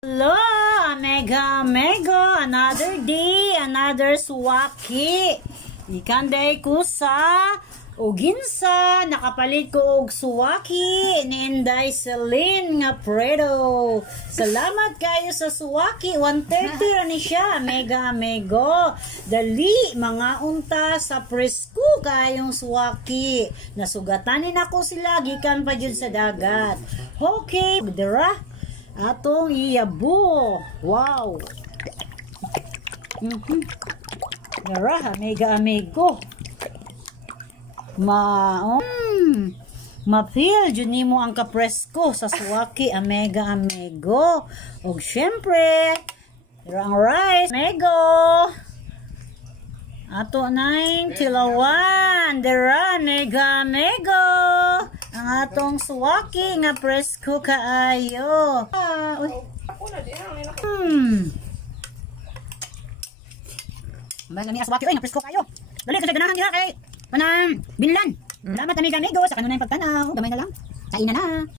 Hello, mega, another day, another suwaki. Ikanday ko sa uginsa, nakapalit ko og suwaki ni Inday Celine nga Predo. Salamat kayo sa suwaki, 130 ra ni siya, mega. Dali, mga unta sa presko kayong suwaki. Nasugatanin ako sila, gikan pa dyan sa dagat. Okay, dira. Atong iyabo. Wow. Dara, mega amigo. Ma-feel dyan mo ang kapresko sa suwaki, mega amigo. Og syempre, dara ang rice, amigo. Ato nine tilawan, dara mega amigo. Ang atong suwaki nga presko kaayo. Baga niya suwaki oy nga presko kaayo. Dali kasi ganahan diha kay panang binlan. Salamat amigo sa kanunay pagtanaw. Gamay na lang. Kain na na.